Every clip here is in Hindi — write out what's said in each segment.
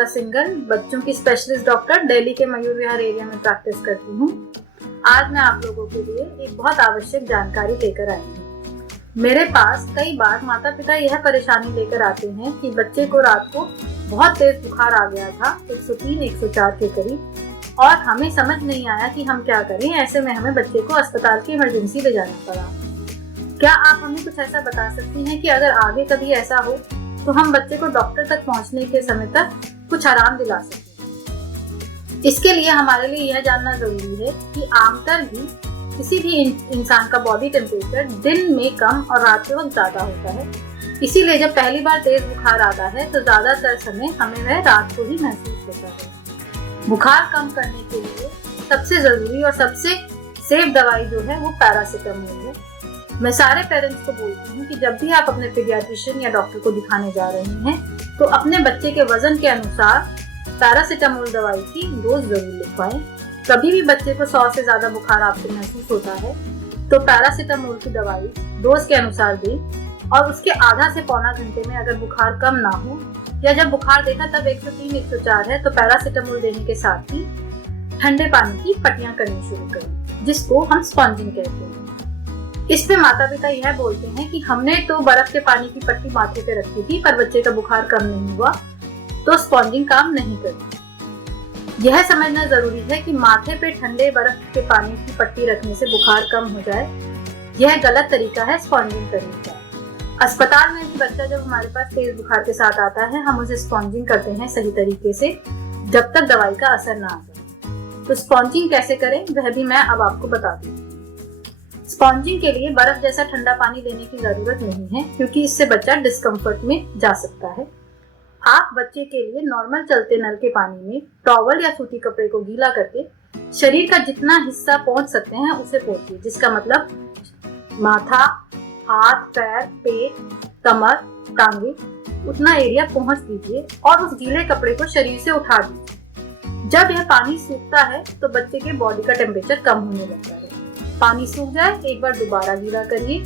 मल्लिका सिंघल, बच्चों की स्पेशलिस्ट डॉक्टर, दिल्ली के मयूर विहार एरिया में प्रैक्टिस करती हूँ। आज मैं आप लोगों के लिए एक बहुत आवश्यक जानकारी लेकर आई हूँ। मेरे पास कई बार माता पिता यह परेशानी लेकर आते हैं कि बच्चे को रात को बहुत तेज बुखार आ गया था, 103-104 के करीब, और हमें समझ नहीं आया कि हम क्या करें। ऐसे में हमें बच्चे को अस्पताल की इमरजेंसी ले जाना पड़ा। क्या आप हमें कुछ ऐसा बता सकती हैं कि अगर आगे कभी ऐसा हो तो हम बच्चे को डॉक्टर तक पहुंचने के समय तक कुछ आराम दिला सकें? इसके लिए हमारे लिए यह जानना जरूरी है कि आमतौर भी किसी भी इंसान का बॉडी टेम्परेचर दिन में कम और रात के वक्त ज्यादा होता है। इसीलिए जब पहली बार तेज बुखार आता है तो ज्यादातर समय हमें वह रात को ही महसूस होता है। बुखार कम करने के लिए सबसे जरूरी और सबसे सेफ दवाई जो है वो पैरासिटामोल है। मैं सारे पेरेंट्स को बोलती हूँ कि जब भी आप अपने पीडियाट्रिशियन या डॉक्टर को दिखाने जा रहे हैं तो अपने बच्चे के वजन के अनुसार पैरासिटामोल दवाई की डोज जरूर लिखवाएं। कभी भी बच्चे को 100 से ज्यादा बुखार आपको महसूस होता है तो पैरासिटामोल की दवाई डोज के अनुसार दें, और उसके आधा से पौना घंटे में अगर बुखार कम ना हो या जब बुखार देखा तब 103-104 है तो पैरासिटामोल देने के साथ ही ठंडे पानी की पट्टियां करनी शुरू करें, जिसको हम स्पॉन्जिंग कहते हैं। इस पे माता पिता यह बोलते हैं कि हमने तो बर्फ के पानी की पट्टी माथे पे रखी थी पर बच्चे का बुखार कम नहीं हुआ, तो स्पॉन्जिंग काम नहीं करती। यह समझना जरूरी है कि माथे पे ठंडे बर्फ के पानी की पट्टी रखने से बुखार कम हो जाए, यह गलत तरीका है स्पॉन्जिंग करने का। अस्पताल में भी बच्चा जब हमारे पास तेज बुखार के साथ आता है हम उसे स्पॉन्जिंग करते हैं सही तरीके से जब तक दवाई का असर ना आ जाए। तो स्पॉन्जिंग कैसे करें वह भी मैं अब आपको बता दूं। स्पॉन्जिंग के लिए बर्फ जैसा ठंडा पानी लेने की जरूरत नहीं है क्योंकि इससे बच्चा डिस्कम्फर्ट में जा सकता है। आप बच्चे के लिए नॉर्मल चलते नल के पानी में टॉवल या सूती कपड़े को गीला करके शरीर का जितना हिस्सा पहुंच सकते हैं उसे पोंछिए, जिसका मतलब माथा, हाथ, पैर, पेट, कमर, टांगे, उतना एरिया पहुंच दीजिए और उस गीले कपड़े को शरीर से उठा दीजिए। जब यह पानी सूखता है तो बच्चे के बॉडी का टेम्परेचर कम होने लगता है। पानी सूख जाए एक बार दोबारा गीला करिए,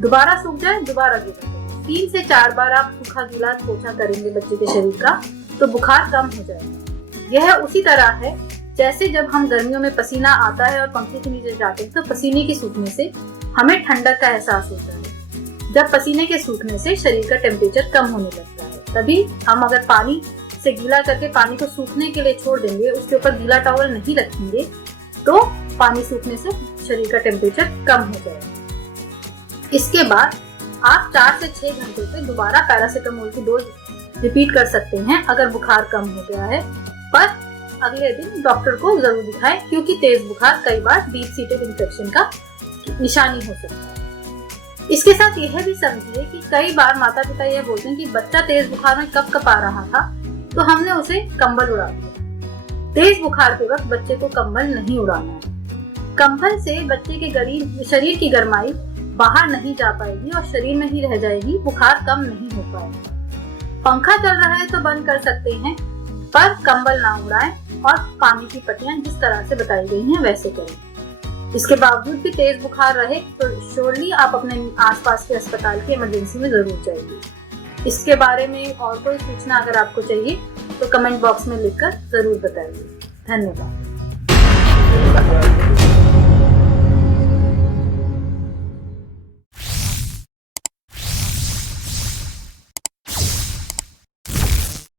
दोबारा सूख जाए दोबारा गीला करिए। 3 से 4 बार आप सूखा गीला पोंछा करेंगे बच्चे के शरीर का तो बुखार कम हो जाएगा। यह उसी तरह है जैसे जब हम गर्मियों में पसीना आता है और पंखे के नीचे जाते हैं तो पसीने के सूखने से हमें ठंडक का एहसास होता है। जब पसीने के सूखने से शरीर का टेम्परेचर कम होने लगता है, तभी हम अगर पानी से गीला करके पानी को सूखने के लिए छोड़ देंगे, उसके ऊपर गीला टॉवल नहीं रखेंगे, तो पानी सूखने से शरीर का टेम्परेचर कम हो जाएगा। इसके बाद आप 4 से 6 घंटे पे दोबारा पैरासिटामोल की डोज रिपीट कर सकते हैं अगर बुखार कम हो गया है, पर अगले दिन डॉक्टर को जरूर दिखाएं क्योंकि तेज बुखार कई बार डीप सीटेड इन्फेक्शन का निशानी हो सकता है। इसके साथ यह भी समझिए कि कई बार माता पिता यह बोलते हैं कि बच्चा तेज बुखार में कब कपा रहा था तो हमने उसे कंबल उड़ा दिया। तेज बुखार के वक्त बच्चे को कंबल नहीं उड़ाना है। कंबल से बच्चे के शरीर की गर्माई बाहर नहीं जा पाएगी और शरीर में ही रह जाएगी, बुखार कम नहीं हो पाएगा। पंखा चल रहा है तो बंद कर सकते हैं पर कंबल ना उड़ाएं और पानी की पट्टियां जिस तरह से बताई गई हैं वैसे करें। इसके बावजूद भी तेज बुखार रहे तो श्योरली आप अपने आसपास के अस्पताल की इमरजेंसी में जरूर जाइए। इसके बारे में और कोई सूचना अगर आपको चाहिए तो कमेंट बॉक्स में लिखकर जरूर बताइए। धन्यवाद।